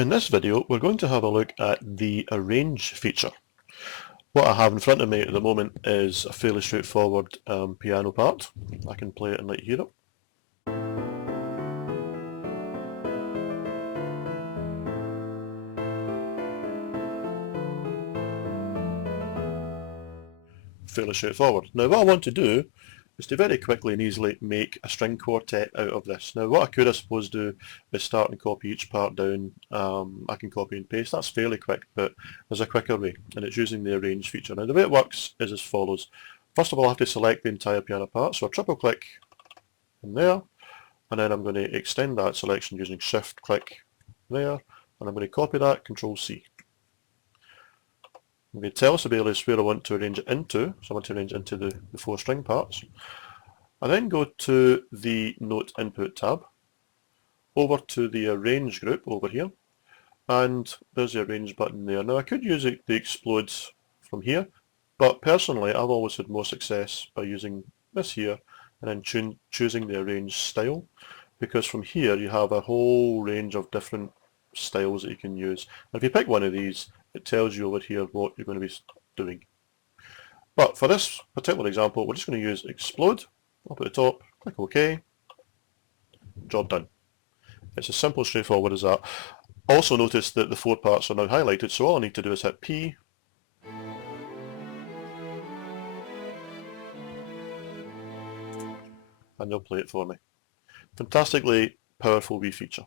In this video we're going to have a look at the arrange feature. What I have in front of me at the moment is a fairly straightforward piano part. I can play it and let you hear it. Fairly straightforward. Now what I want to do is to very quickly and easily make a string quartet out of this. Now what I could I suppose do is start and copy each part down. I can copy and paste, that's fairly quick, but there's a quicker way and it's using the arrange feature. Now the way it works is as follows. First of all I have to select the entire piano part, so I triple click in there and then I'm going to extend that selection using shift click there and I'm going to copy that, Control C. I'm going to tell Sibelius where I want to arrange it into, so I want to arrange it into the four string parts. I then go to the Note Input tab, over to the Arrange group over here, and there's the Arrange button there. Now I could use the Explode from here, but personally I've always had more success by using this here and then choosing the Arrange style, because from here you have a whole range of different styles that you can use. And if you pick one of these, it tells you over here what you're going to be doing. But for this particular example, we're just going to use Explode up at the top, click OK, job done. It's as simple and straightforward as that. Also notice that the four parts are now highlighted, so all I need to do is hit P, and they'll play it for me. Fantastically powerful wee feature.